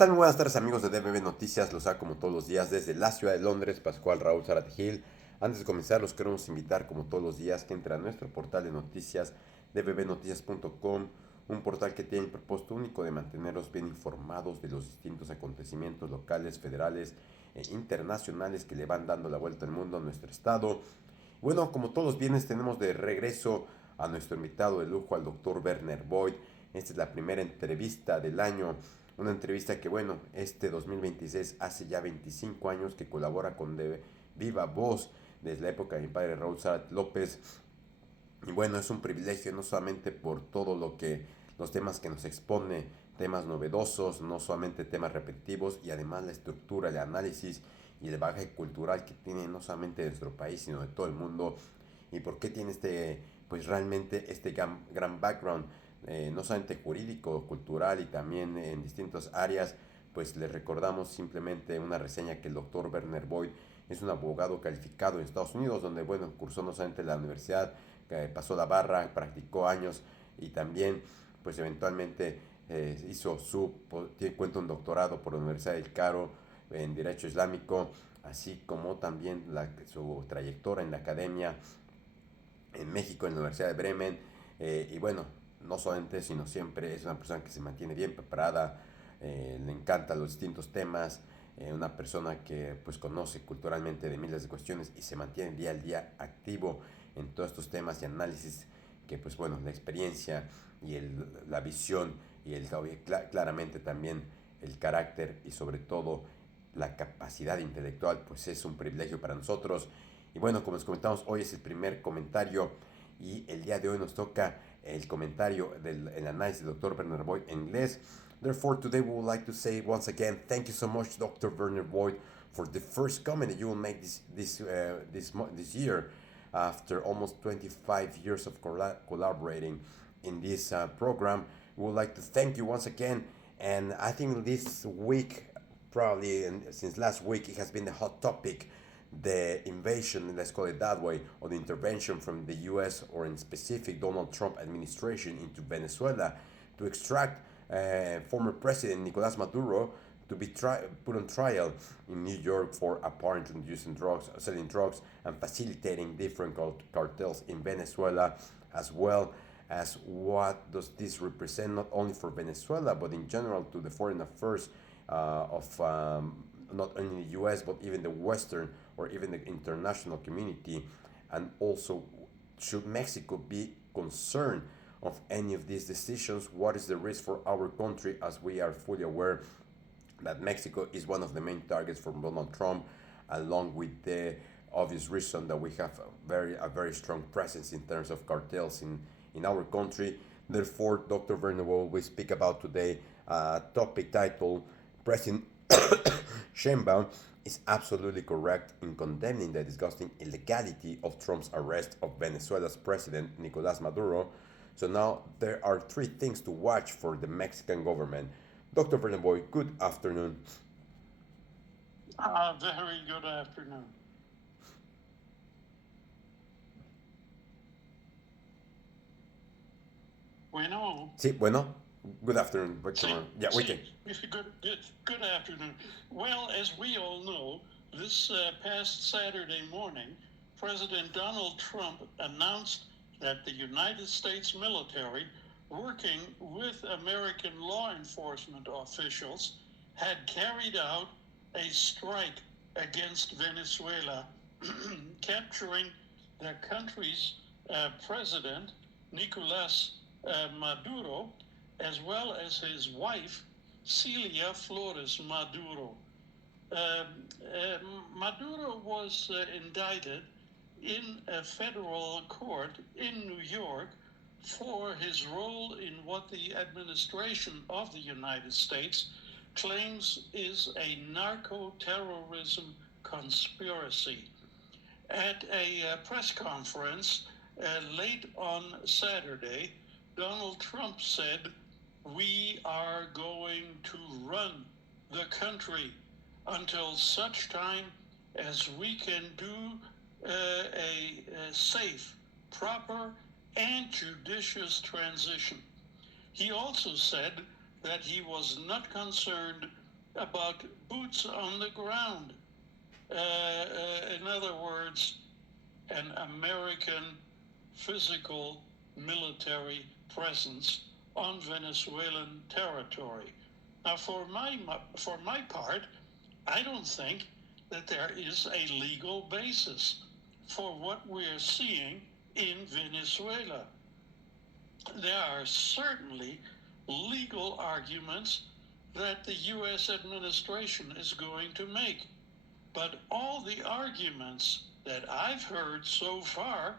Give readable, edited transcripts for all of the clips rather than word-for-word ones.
tal? Muy buenas tardes amigos de DBB Noticias, los hago como todos los días desde la ciudad de Londres, Pascual Raúl Zárate Gil. Antes de comenzar los queremos invitar como todos los días que entren a nuestro portal de noticias dbbnoticias.com, un portal que tiene el propósito único de mantenerlos bien informados de los distintos acontecimientos locales, federales e internacionales que le van dando la vuelta al mundo a nuestro estado. Bueno, como todos los viernes tenemos de regreso a nuestro invitado de lujo, al doctor Werner Voigt. Esta es la primera entrevista del año. Una entrevista que, bueno, este 2026 hace ya 25 años que colabora con De Viva Voz desde la época de mi padre Raúl Zárate López. Y bueno, es un privilegio no solamente por todo lo que los temas que nos expone, temas novedosos, no solamente temas repetitivos, y además la estructura, el análisis y el bagaje cultural que tiene no solamente de nuestro país, sino de todo el mundo. Y por qué tiene pues realmente este gran background, no solamente jurídico, cultural y también en distintas áreas. Pues les recordamos simplemente una reseña que el doctor Werner Voigt es un abogado calificado en Estados Unidos, donde, bueno, cursó no solamente la universidad, pasó la barra, practicó años y también, pues eventualmente cuenta un doctorado por la Universidad del Caro en Derecho Islámico, así como también su trayectoria en la academia en México, en la Universidad de Bremen. Y bueno, no solamente, sino siempre es una persona que se mantiene bien preparada, le encantan los distintos temas, una persona que pues conoce culturalmente de miles de cuestiones y se mantiene día al día activo en todos estos temas y análisis que pues bueno, la experiencia y la visión y claramente también el carácter y sobre todo la capacidad intelectual pues es un privilegio para nosotros. Y bueno, como les comentamos, hoy es el primer comentario y el día de hoy nos toca el comentario del análisis del Dr. Werner Voigt en inglés. Therefore, today we would like to say once again, thank you so much, Dr. Werner Voigt, for the first comment that you will make this year after almost 25 years of collaborating in this program. We would like to thank you once again. And I think this week, probably since last week, it has been a hot topic, the invasion, let's call it that way, or the intervention from the US, or in specific Donald Trump administration, into Venezuela to extract former President Nicolás Maduro to be put on trial in New York for apparently using drugs, selling drugs, and facilitating different cartels in Venezuela, as well as what does this represent not only for Venezuela but in general to the foreign affairs of not only the US but even the Western or even the international community. And also, should Mexico be concerned of any of these decisions? What is the risk for our country, as we are fully aware that Mexico is one of the main targets for Donald Trump, along with the obvious reason that we have a very strong presence in terms of cartels in our country. Therefore, Dr. Werner will speak about today a topic titled President Sheinbaum is absolutely correct in condemning the disgusting illegality of Trump's arrest of Venezuela's president Nicolás Maduro. So now there are three things to watch for the Mexican government. Dr. Werner Voigt, good afternoon. Very good afternoon. Bueno. Sí, bueno. Good afternoon. Good afternoon. Well, as we all know, this past Saturday morning, President Donald Trump announced that the United States military, working with American law enforcement officials, had carried out a strike against Venezuela, capturing the country's president, Nicolás Maduro, as well as his wife, Celia Flores Maduro. Maduro was indicted in a federal court in New York for his role in what the administration of the United States claims is a narco-terrorism conspiracy. At a press conference late on Saturday, Donald Trump said, "We are going to run the country until such time as we can do a safe, proper, and judicious transition." He also said that he was not concerned about boots on the ground. In other words, an American physical military presence on Venezuelan territory. Now, for my part, I don't think that there is a legal basis for what we're seeing in Venezuela. There are certainly legal arguments that the U.S. administration is going to make. But all the arguments that I've heard so far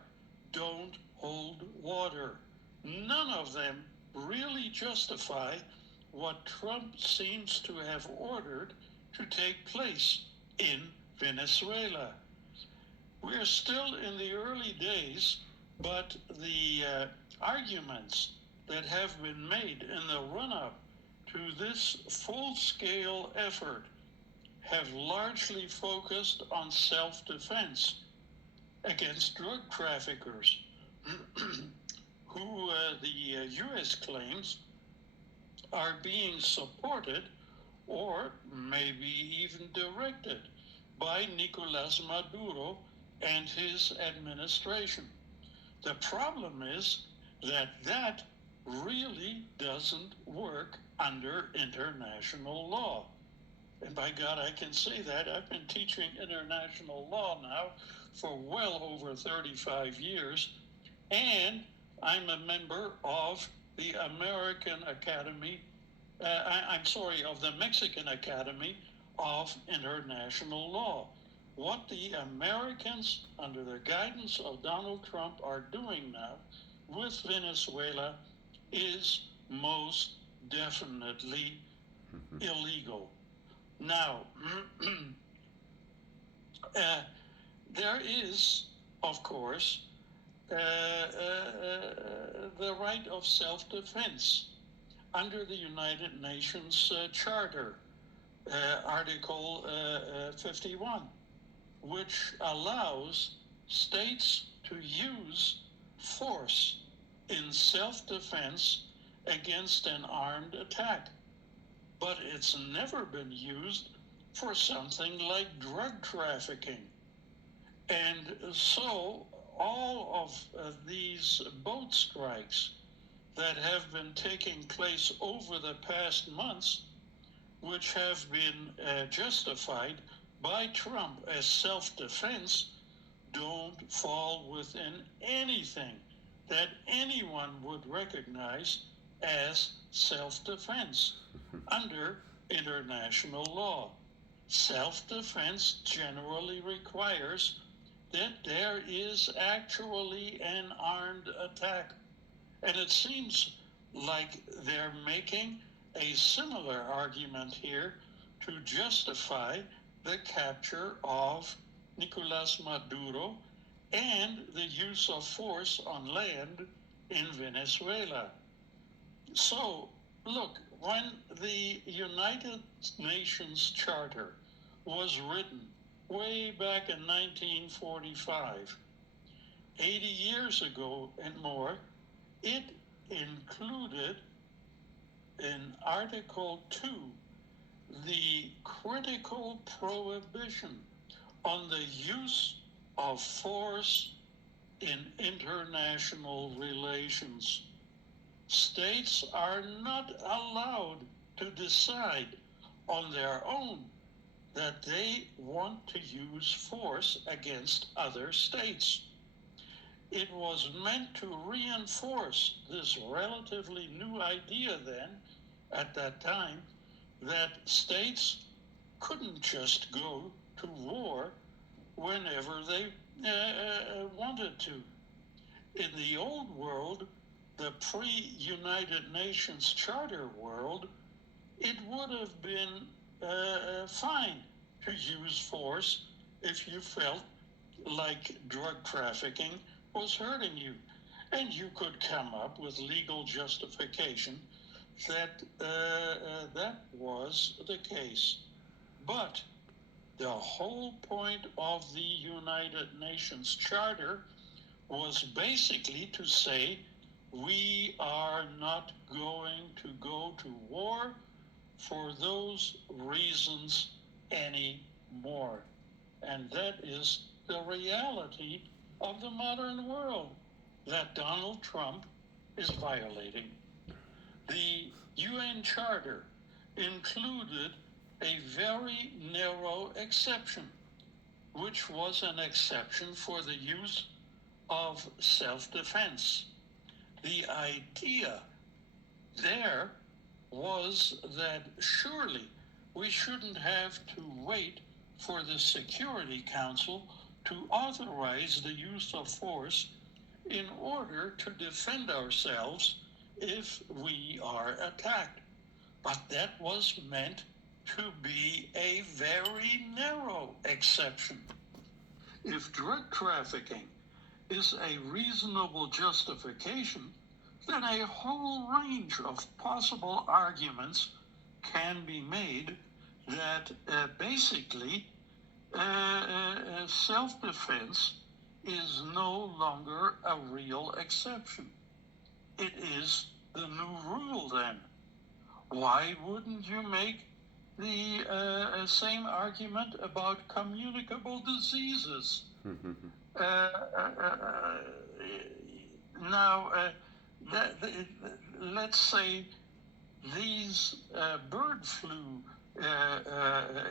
don't hold water. None of them really justify what Trump seems to have ordered to take place in Venezuela. We're still in the early days, but the arguments that have been made in the run-up to this full-scale effort have largely focused on self-defense against drug traffickers, who the U.S. claims are being supported or maybe even directed by Nicolás Maduro and his administration. The problem is that really doesn't work under international law. And by God, I can say that. I've been teaching international law now for well over 35 years, and I'm a member of the American Academy, of the Mexican Academy of International Law. What the Americans, under the guidance of Donald Trump, are doing now with Venezuela is most definitely illegal. Now, there is, of course, the right of self-defense under the United Nations Charter, Article 51, which allows states to use force in self-defense against an armed attack. But it's never been used for something like drug trafficking. And so all of these boat strikes that have been taking place over the past months, which have been justified by Trump as self-defense, don't fall within anything that anyone would recognize as self-defense under international law. Self-defense generally requires that there is actually an armed attack. And it seems like they're making a similar argument here to justify the capture of Nicolás Maduro and the use of force on land in Venezuela. So, look, when the United Nations Charter was written way back in 1945, 80 years ago and more, it included in Article 2 the critical prohibition on the use of force in international relations. States are not allowed to decide on their own that they want to use force against other states. It was meant to reinforce this relatively new idea then, at that time, that states couldn't just go to war whenever they wanted to. In the old world, the pre-United Nations Charter world, it would have been fine to use force if you felt like drug trafficking was hurting you. And you could come up with legal justification that that was the case. But the whole point of the United Nations Charter was basically to say, we are not going to go to war for those reasons anymore. And that is the reality of the modern world that Donald Trump is violating. The UN Charter included a very narrow exception, which was an exception for the use of self-defense. The idea there was that surely we shouldn't have to wait for the Security Council to authorize the use of force in order to defend ourselves if we are attacked. But that was meant to be a very narrow exception. If drug trafficking is a reasonable justification, then a whole range of possible arguments can be made that basically self-defense is no longer a real exception. It is the new rule then. Why wouldn't you make the same argument about communicable diseases? Let's say these bird flu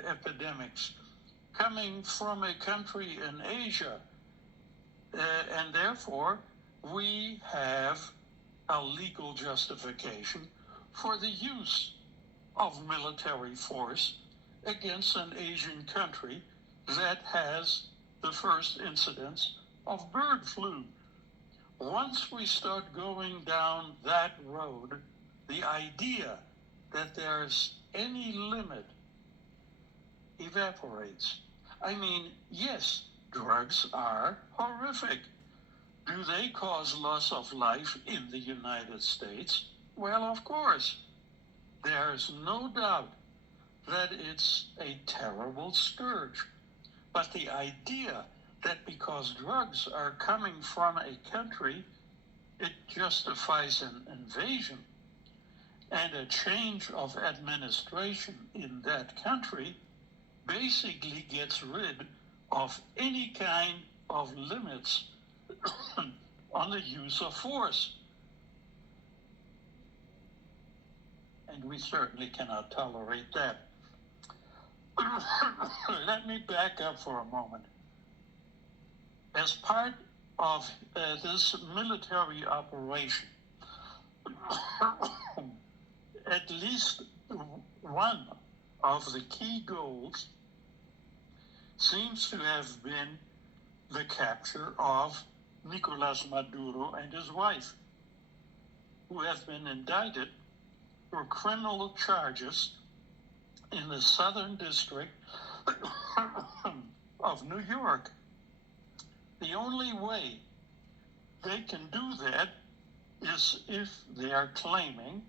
epidemics coming from a country in Asia, and therefore we have a legal justification for the use of military force against an Asian country that has the first incidence of bird flu. Once we start going down that road, the idea that there's any limit evaporates. I mean, yes, drugs are horrific. Do they cause loss of life in the United States? Well, of course. There's no doubt that it's a terrible scourge. But the idea that because drugs are coming from a country, it justifies an invasion and a change of administration in that country basically gets rid of any kind of limits on the use of force. And we certainly cannot tolerate that. Let me back up for a moment. As part of this military operation, at least one of the key goals seems to have been the capture of Nicolás Maduro and his wife, who have been indicted for criminal charges in the Southern District of New York. The only way they can do that is if they are claiming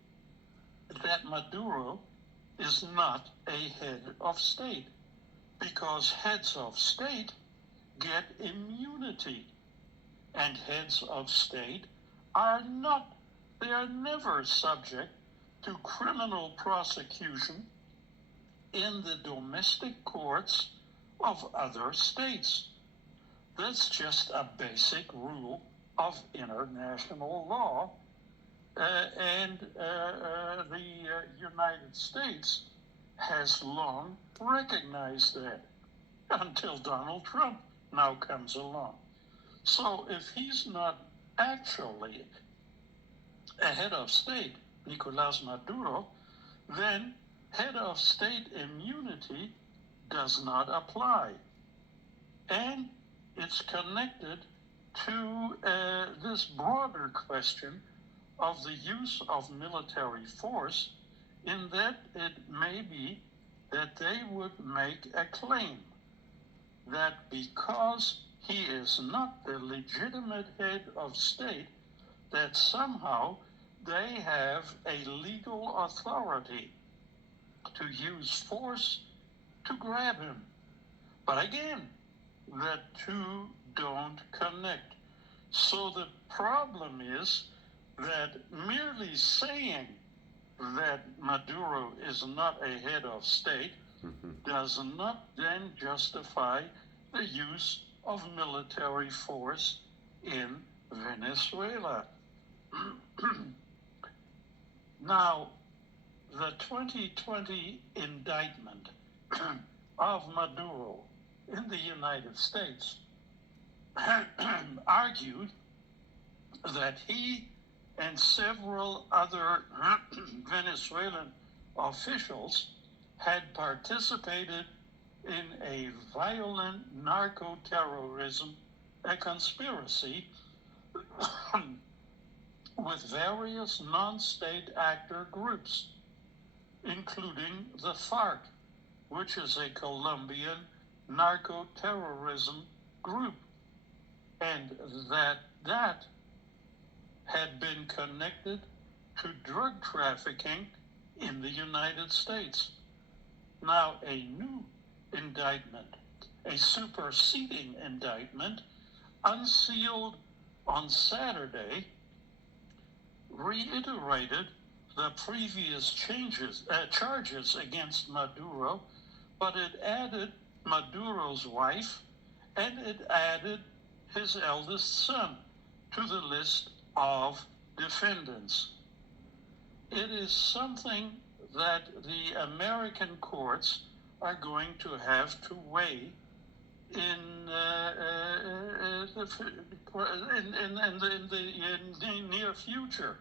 that Maduro is not a head of state, because heads of state get immunity, and heads of state are never subject to criminal prosecution in the domestic courts of other states. That's just a basic rule of international law, and the United States has long recognized that until Donald Trump now comes along. So if he's not actually a head of state, Nicolás Maduro, then head of state immunity does not apply. And it's connected to this broader question of the use of military force, in that it may be that they would make a claim that because he is not the legitimate head of state, that somehow they have a legal authority to use force to grab him. But again, the two don't connect. So the problem is that merely saying that Maduro is not a head of state does not then justify the use of military force in Venezuela. Now, the 2020 indictment of Maduro in the United States argued that he and several other Venezuelan officials had participated in a violent narco-terrorism, a conspiracy with various non-state actor groups, including the FARC, which is a Colombian narco-terrorism group, and that had been connected to drug trafficking in the United States. Now, a new indictment, a superseding indictment, unsealed on Saturday, reiterated the previous charges against Maduro, but it added Maduro's wife and it added his eldest son to the list of defendants. It is something that the American courts are going to have to weigh in the near future.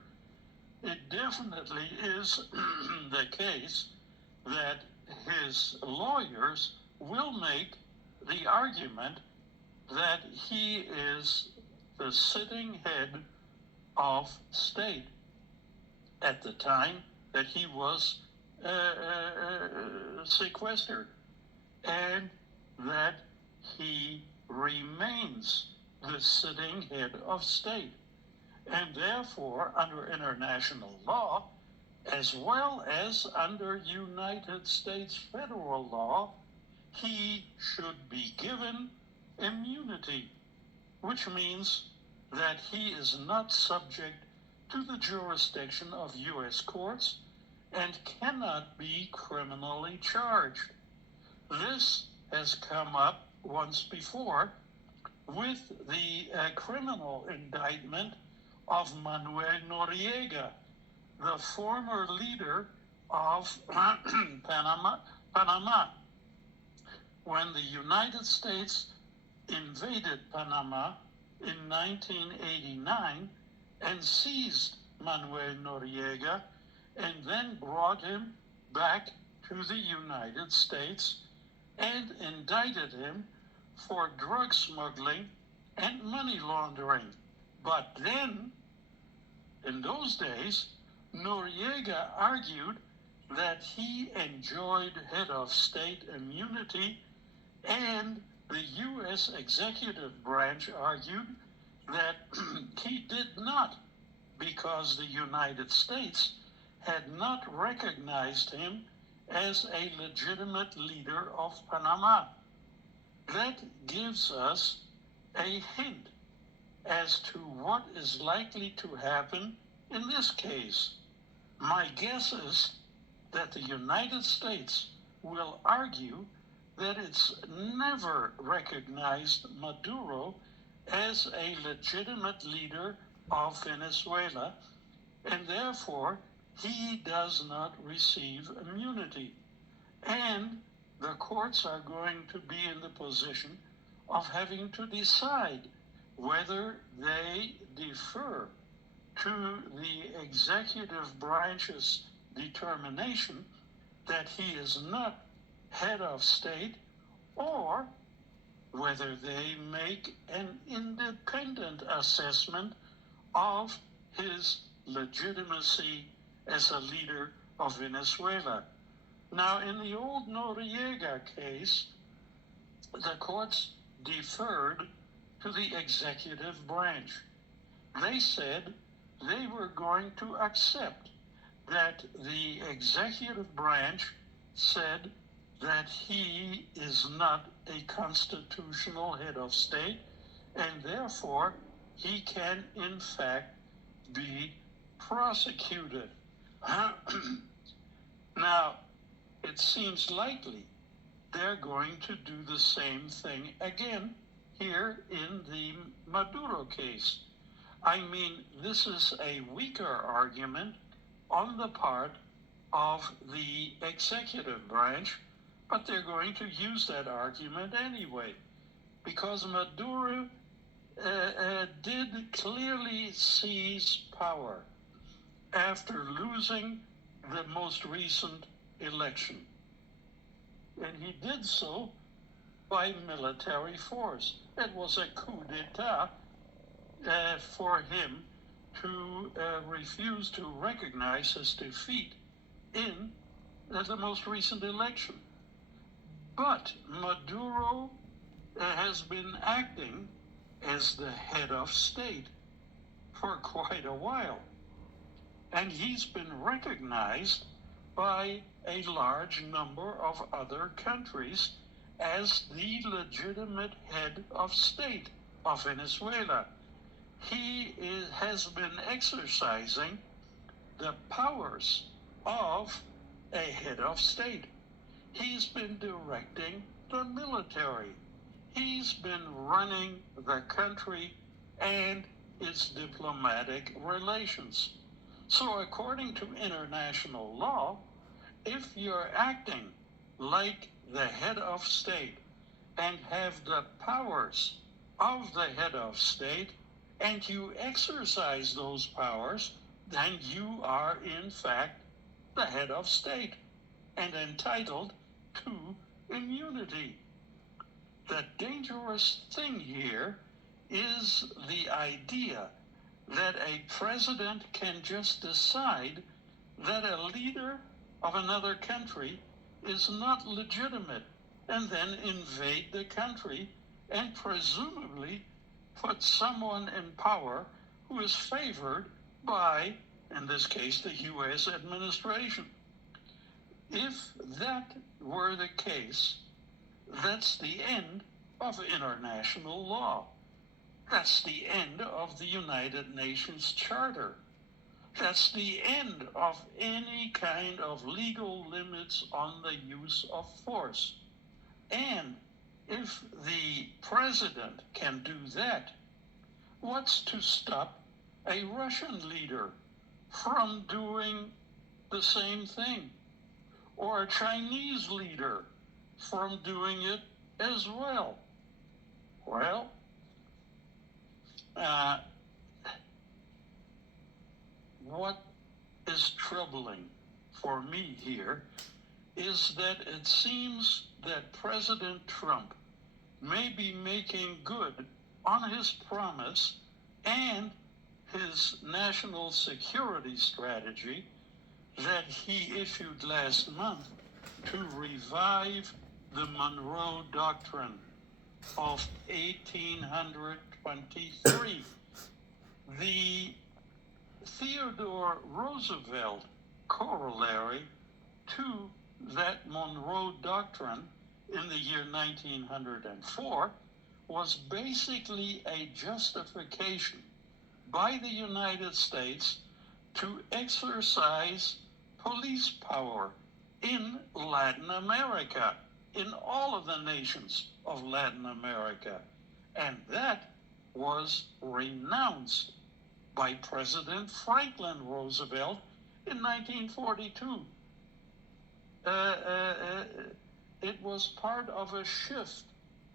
It definitely is the case that his lawyers will make the argument that he is the sitting head of state at the time that he was sequestered, and that he remains the sitting head of state. And therefore, under international law, as well as under United States federal law, he should be given immunity, which means that he is not subject to the jurisdiction of U.S. courts and cannot be criminally charged. This has come up once before with the criminal indictment of Manuel Noriega, the former leader of Panama. When the United States invaded Panama in 1989 and seized Manuel Noriega and then brought him back to the United States and indicted him for drug smuggling and money laundering. But then, in those days, Noriega argued that he enjoyed head of state immunity, and the U.S. executive branch argued that he did not, because the United States had not recognized him as a legitimate leader of Panama. That gives us a hint as to what is likely to happen in this case. My guess is that the United States will argue that it's never recognized Maduro as a legitimate leader of Venezuela, and therefore he does not receive immunity. And the courts are going to be in the position of having to decide whether they defer to the executive branch's determination that he is not head of state, or whether they make an independent assessment of his legitimacy as a leader of Venezuela. Now, in the old Noriega case, the courts deferred to the executive branch. They said they were going to accept that the executive branch said that he is not a constitutional head of state, and therefore he can in fact be prosecuted. Now, it seems likely they're going to do the same thing again here in the Maduro case. I mean, this is a weaker argument on the part of the executive branch, but they're going to use that argument anyway, because Maduro did clearly seize power after losing the most recent election. And he did so by military force. It was a coup d'etat for him to refuse to recognize his defeat in the most recent election. But Maduro has been acting as the head of state for quite a while. And he's been recognized by a large number of other countries as the legitimate head of state of Venezuela. He has been exercising the powers of a head of state. He's been directing the military. He's been running the country and its diplomatic relations. So according to international law, if you're acting like the head of state and have the powers of the head of state, and you exercise those powers, then you are in fact the head of state and entitled to immunity. The dangerous thing here is the idea that a president can just decide that a leader of another country is not legitimate and then invade the country and presumably put someone in power who is favored by, in this case, the U.S. administration. If that were the case, that's the end of international law. That's the end of the United Nations Charter. That's the end of any kind of legal limits on the use of force. And if the president can do that, what's to stop a Russian leader from doing the same thing? Or a Chinese leader from doing it as well? Well, what is troubling for me here is that it seems that President Trump may be making good on his promise and his national security strategy that he issued last month to revive the Monroe Doctrine of 1823. The Theodore Roosevelt corollary to that Monroe Doctrine in the year 1904 was basically a justification by the United States to exercise police power in Latin America, in all of the nations of Latin America. And that was renounced by President Franklin Roosevelt in 1942. It was part of a shift,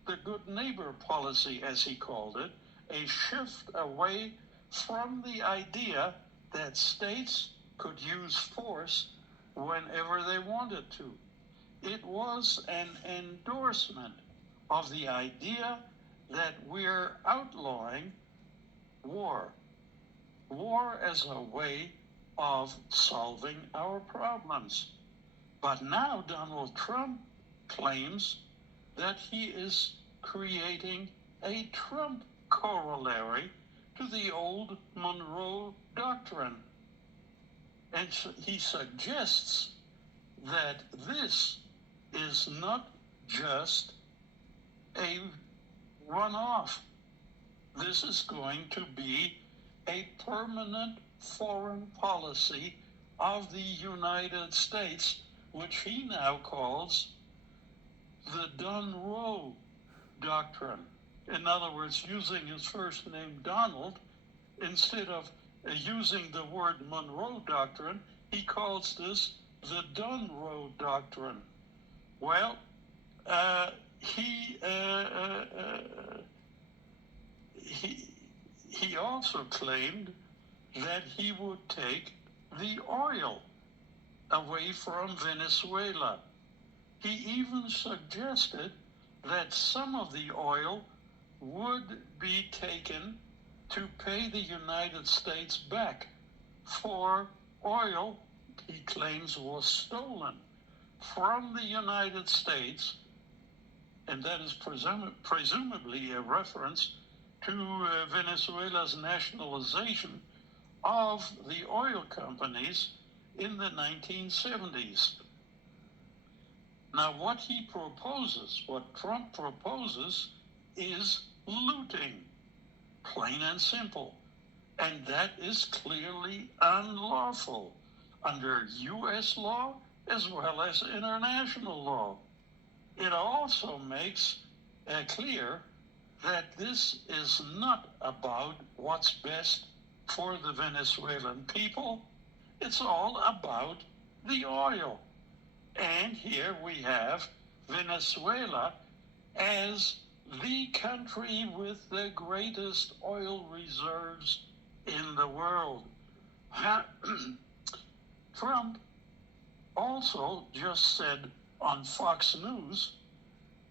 the good neighbor policy, as he called it, a shift away from the idea that states could use force whenever they wanted to. It was an endorsement of the idea that we're outlawing war as a way of solving our problems. But now Donald Trump claims that he is creating a Trump corollary to the old Monroe Doctrine. And he suggests that this is not just a one-off. This is going to be a permanent foreign policy of the United States, which he now calls the Dunroe Doctrine. In other words, using his first name Donald, instead of using the word Monroe Doctrine, he calls this the Dunroe Doctrine. Well, he also claimed that he would take the oil away from Venezuela. He even suggested that some of the oil would be taken to pay the United States back for oil he claims was stolen from the United States, and that is presumably a reference to Venezuela's nationalization of the oil companies in the 1970s. Now, what he proposes, what Trump proposes, is looting, plain and simple. And that is clearly unlawful under U.S. law as well as international law. It also makes clear that this is not about what's best for the Venezuelan people. It's all about the oil. And here we have Venezuela as the country with the greatest oil reserves in the world. Trump also just said on Fox News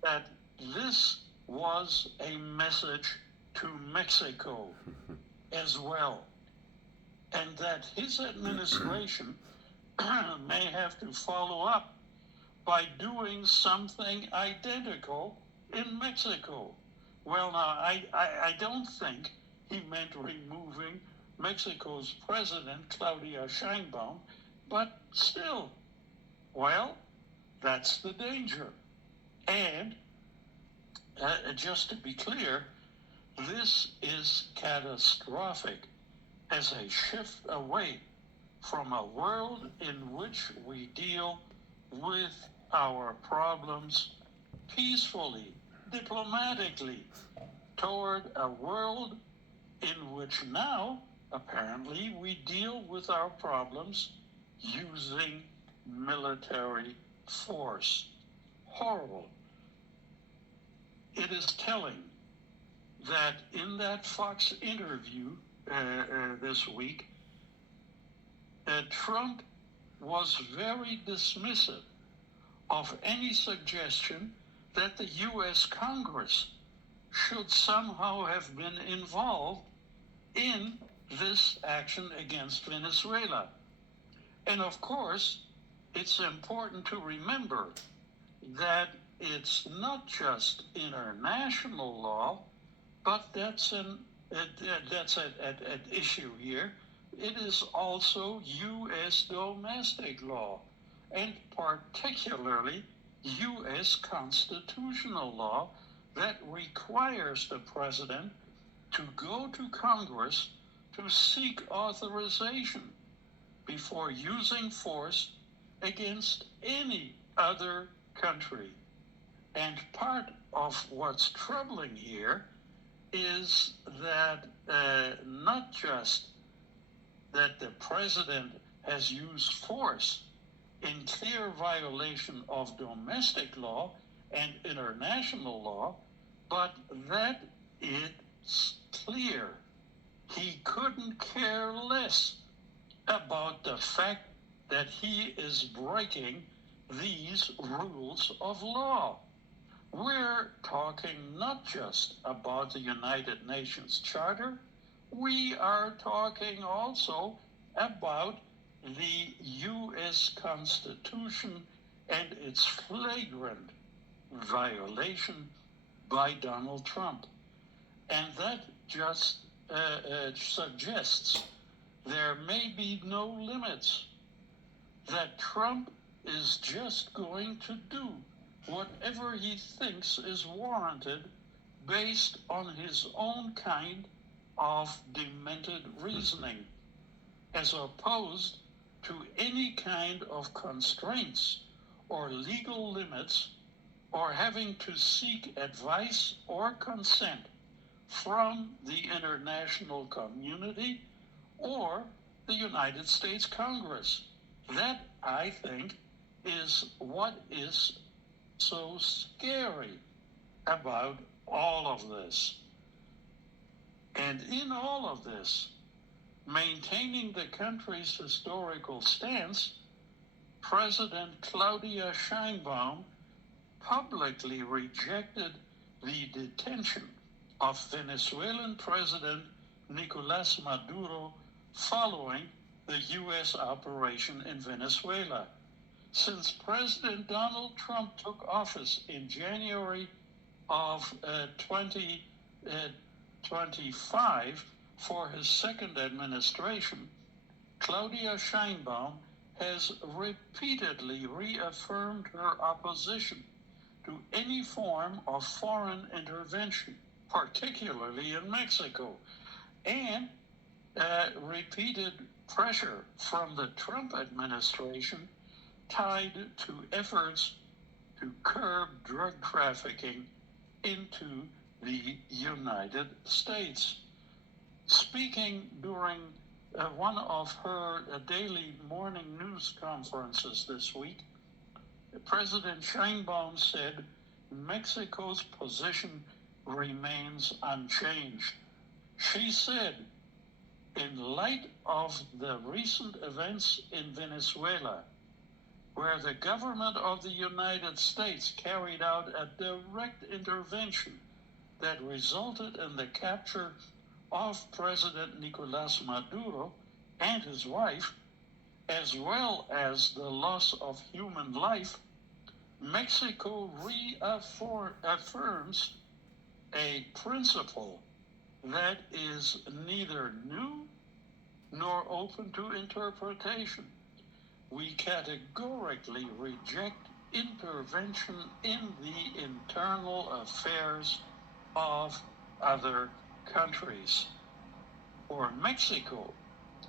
that this was a message to Mexico as well, and that his administration may have to follow up by doing something identical in Mexico. Well, now, I don't think he meant removing Mexico's president, Claudia Sheinbaum, but still, well, that's the danger. And just to be clear, this is catastrophic as a shift away from a world in which we deal with our problems peacefully, diplomatically, toward a world in which now, apparently, we deal with our problems using military force. Horrible. It is telling that in that Fox interview this week, Trump was very dismissive of any suggestion that the U.S. Congress should somehow have been involved in this action against Venezuela. And of course, it's important to remember that it's not just international law, but that's an issue here. It is also U.S. domestic law, and particularly U.S. constitutional law that requires the president to go to Congress to seek authorization before using force against any other country. And part of what's troubling here is that not just that the president has used force in clear violation of domestic law and international law, but that it's clear he couldn't care less about the fact that he is breaking these rules of law. We're talking not just about the United Nations Charter, we are talking also about the U.S. Constitution and its flagrant violation by Donald Trump. And that just suggests there may be no limits, that Trump is just going to do whatever he thinks is warranted based on his own kind of demented reasoning, as opposed to any kind of constraints or legal limits or having to seek advice or consent from the international community or the United States Congress. That, I think, is what is so scary about all of this. And in all of this, maintaining the country's historical stance, President Claudia Sheinbaum publicly rejected the detention of Venezuelan President Nicolás Maduro following the U.S. operation in Venezuela. Since President Donald Trump took office in January of 2025 for his second administration, Claudia Sheinbaum has repeatedly reaffirmed her opposition to any form of foreign intervention, particularly in Mexico, and repeated pressure from the Trump administration tied to efforts to curb drug trafficking into the United States. Speaking during one of her daily morning news conferences this week, President Sheinbaum said Mexico's position remains unchanged. She said, in light of the recent events in Venezuela, where the government of the United States carried out a direct intervention that resulted in the capture of President Nicolás Maduro and his wife, as well as the loss of human life, Mexico reaffirms a principle that is neither new nor open to interpretation. We categorically reject intervention in the internal affairs of other countries. For Mexico,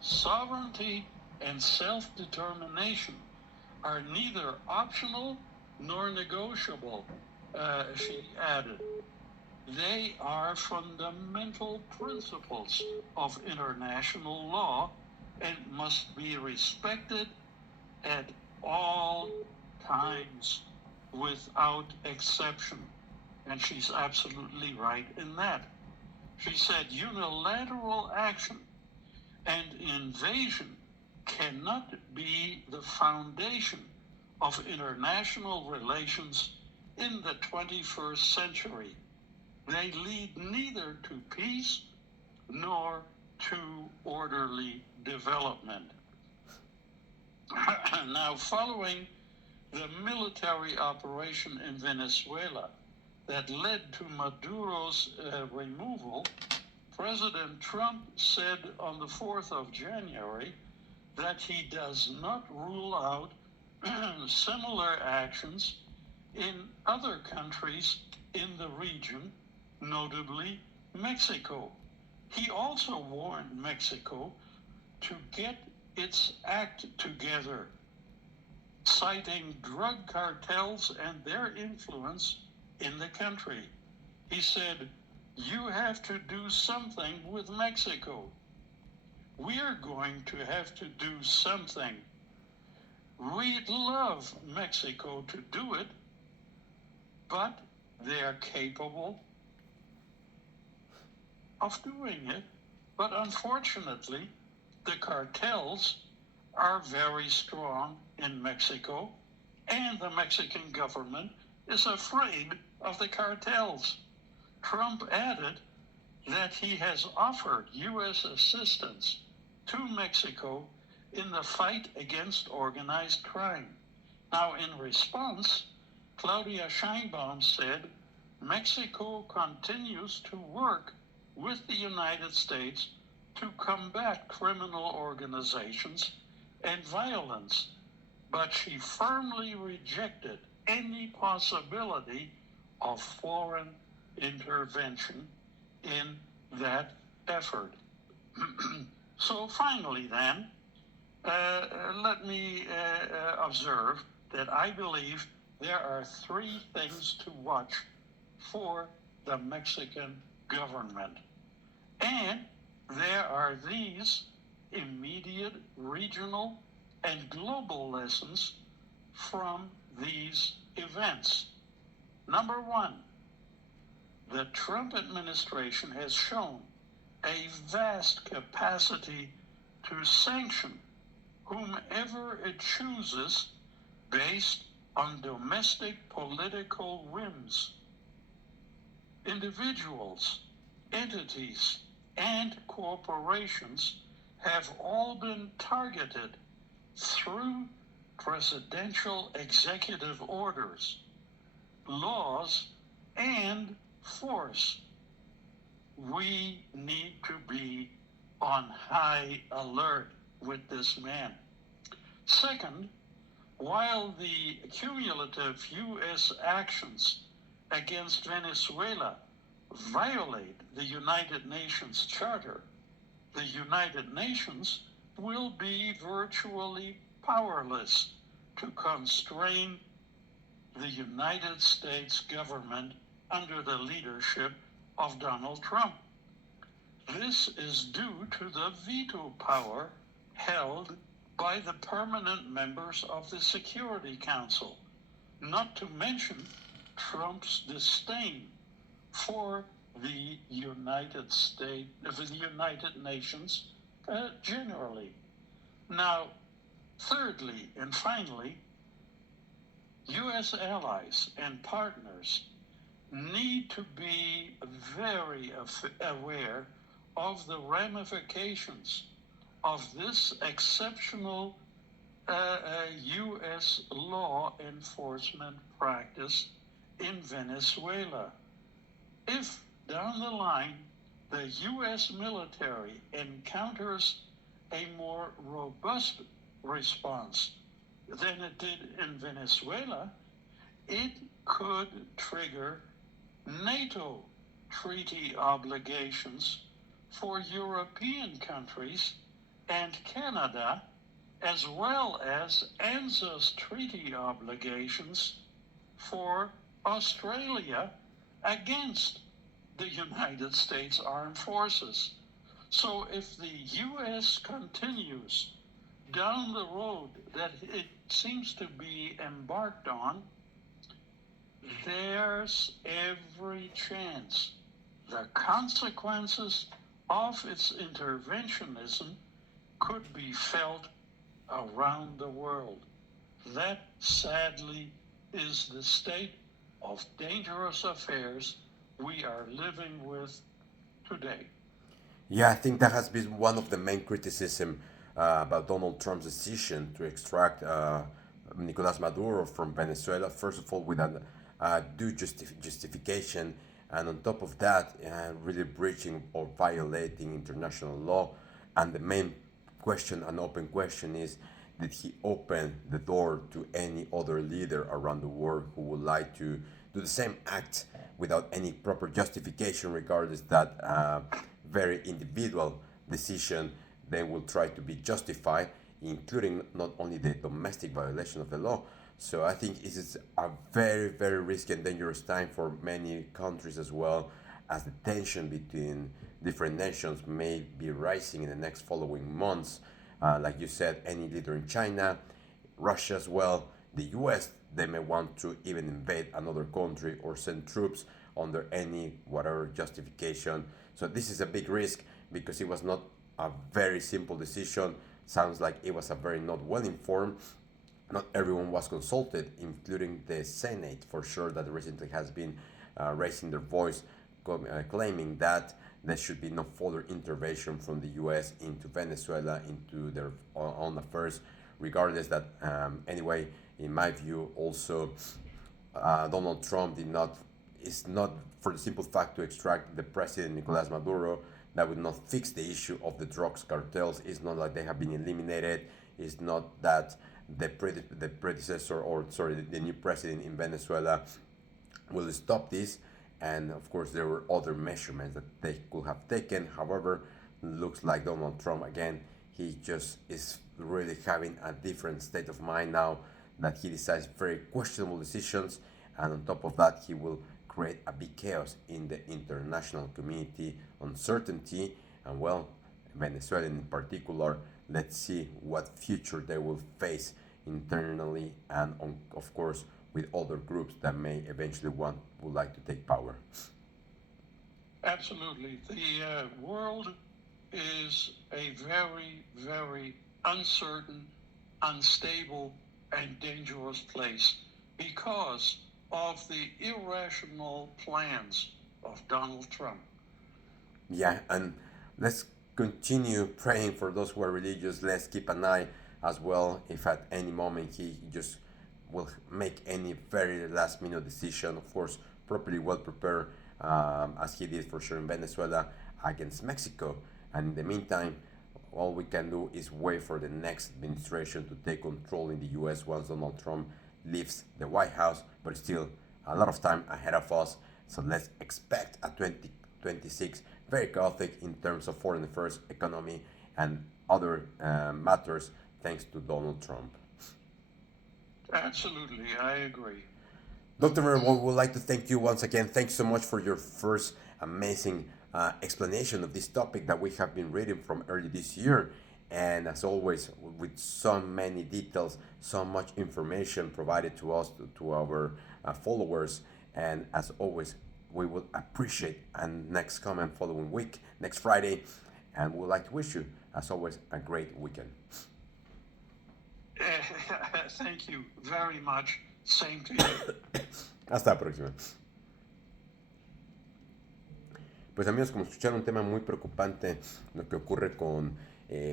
sovereignty and self-determination are neither optional nor negotiable, she added. They are fundamental principles of international law and must be respected at all times without exception. And she's absolutely right in that. She said unilateral action and invasion cannot be the foundation of international relations in the 21st century. They lead neither to peace nor to orderly development. Now, following the military operation in Venezuela that led to Maduro's removal, President Trump said on the 4th of January that he does not rule out similar actions in other countries in the region, notably Mexico. He also warned Mexico to get its act together, citing drug cartels and their influence in the country. He said, "You have to do something with Mexico. We're going to have to do something. We'd love Mexico to do it, but they're capable of doing it. But unfortunately, the cartels are very strong in Mexico, and the Mexican government is afraid of the cartels." Trump added that he has offered U.S. assistance to Mexico in the fight against organized crime. Now, in response, Claudia Sheinbaum said Mexico continues to work with the United States to combat criminal organizations and violence, but she firmly rejected any possibility of foreign intervention in that effort. So finally then, let me observe that I believe there are three things to watch for the Mexican government. And there are these immediate regional and global lessons from these events. Number one, the Trump administration has shown a vast capacity to sanction whomever it chooses based on domestic political whims. Individuals, entities, and corporations have all been targeted through presidential executive orders, laws, and force. We need to be on high alert with this man. Second, while the cumulative U.S. actions against Venezuela violate the United Nations Charter, the United Nations will be virtually powerless to constrain the United States government under the leadership of Donald Trump. This is due to the veto power held by the permanent members of the Security Council, not to mention Trump's disdain for the United Nations generally. Now, thirdly and finally, U.S. allies and partners need to be very aware of the ramifications of this exceptional U.S. law enforcement practice in Venezuela. If down the line the U.S. military encounters a more robust response than it did in Venezuela, it could trigger NATO treaty obligations for European countries and Canada, as well as ANZUS treaty obligations for Australia against the United States Armed Forces. So if the U.S. continues down the road that it seems to be embarked on, there's every chance the consequences of its interventionism could be felt around the world. That, sadly, is the state of dangerous affairs we are living with today. Yeah, I think that has been one of the main criticism about Donald Trump's decision to extract Nicolás Maduro from Venezuela. First of all, with a due justification, and on top of that, really breaching or violating international law. And the main question, an open question, is: did he open the door to any other leader around the world who would like to do the same act without any proper justification, regardless that very individual decision they will try to be justified, including not only the domestic violation of the law. So I think it is a very, very risky and dangerous time for many countries, as well as the tension between different nations may be rising in the next following months. Like you said, any leader in China, Russia as well, the US, they may want to even invade another country or send troops under any whatever justification. So this is a big risk because it was not a very simple decision. Sounds like it was a very not well informed. Not everyone was consulted, including the Senate, for sure, that recently has been raising their voice, claiming that there should be no further intervention from the U.S. into Venezuela, into their own affairs, regardless that, anyway, in my view, also, Donald Trump is not for the simple fact to extract the president, Nicolás Maduro, that would not fix the issue of the drugs cartels. It's not like they have been eliminated. It's not that the predecessor, or sorry, the new president in Venezuela will stop this. And of course, there were other measurements that they could have taken. However, looks like Donald Trump, again, he just is really having a different state of mind now that he decides very questionable decisions, and on top of that, he will create a big chaos in the international community, uncertainty, and well, Venezuela in particular. Let's see what future they will face internally and, of course, with other groups that may eventually would like to take power. Absolutely. The world is a very, very uncertain, unstable, and dangerous place because of the irrational plans of Donald Trump. Yeah, and let's continue praying for those who are religious. Let's keep an eye as well if at any moment he just will make any very last minute decision, of course, properly well prepared, as he did for sure in Venezuela against Mexico. And in the meantime, all we can do is wait for the next administration to take control in the US once Donald Trump leaves the White House, but still a lot of time ahead of us. So let's expect a 2026 very chaotic in terms of foreign affairs, economy, and other matters thanks to Donald Trump. Absolutely, I agree. Dr. Werner Voigt, would like to thank you once again. Thanks so much for your first amazing explanation of this topic that we have been reading from early this year. And as always, with so many details, so much information provided to us, to our followers. And as always, we will appreciate a next comment following week, next Friday. And we would like to wish you, as always, a great weekend. Thank you very much. Same to you. Hasta la próxima. Pues amigos, como escucharon, un tema muy preocupante lo que ocurre con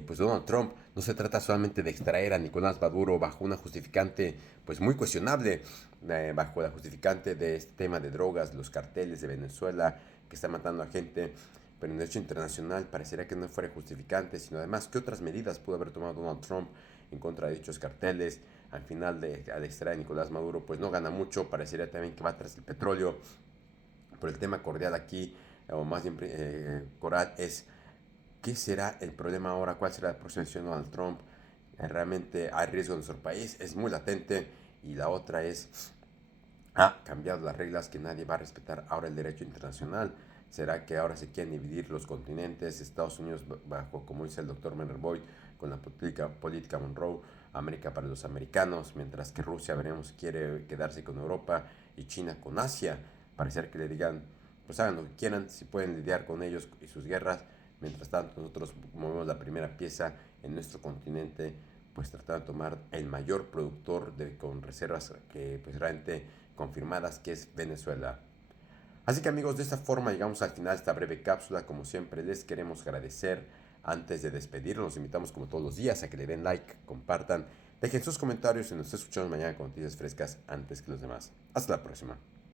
pues Donald Trump. No se trata solamente de extraer a Nicolás Maduro bajo una justificante pues muy cuestionable, bajo la justificante de este tema de drogas, los carteles de Venezuela que están matando a gente, pero en derecho internacional parecería que no fuera justificante, sino además qué otras medidas pudo haber tomado Donald Trump en contra de dichos carteles. Al final, al extraer a Nicolás Maduro, pues no gana mucho, parecería también que va tras el petróleo. Pero el tema cordial aquí, o más bien coral, es ¿qué será el problema ahora? ¿Cuál será la próxima acción de Donald Trump? ¿Realmente hay riesgo en nuestro país? Es muy latente. Y la otra es, ha cambiado las reglas, que nadie va a respetar ahora el derecho internacional. ¿Será que ahora se quieren dividir los continentes? Estados Unidos bajo, como dice el doctor Werner Voigt, con la política Monroe, América para los americanos, mientras que Rusia, veremos, quiere quedarse con Europa y China con Asia. Parecer que le digan, pues hagan lo que quieran, si pueden lidiar con ellos y sus guerras. Mientras tanto, nosotros movemos la primera pieza en nuestro continente, pues tratando de tomar el mayor productor con reservas que pues realmente confirmadas, que es Venezuela. Así que amigos, de esta forma llegamos al final de esta breve cápsula. Como siempre, les queremos agradecer. Antes de despedirnos, los invitamos como todos los días a que le den like, compartan, dejen sus comentarios y nos escuchamos mañana con noticias frescas antes que los demás. Hasta la próxima.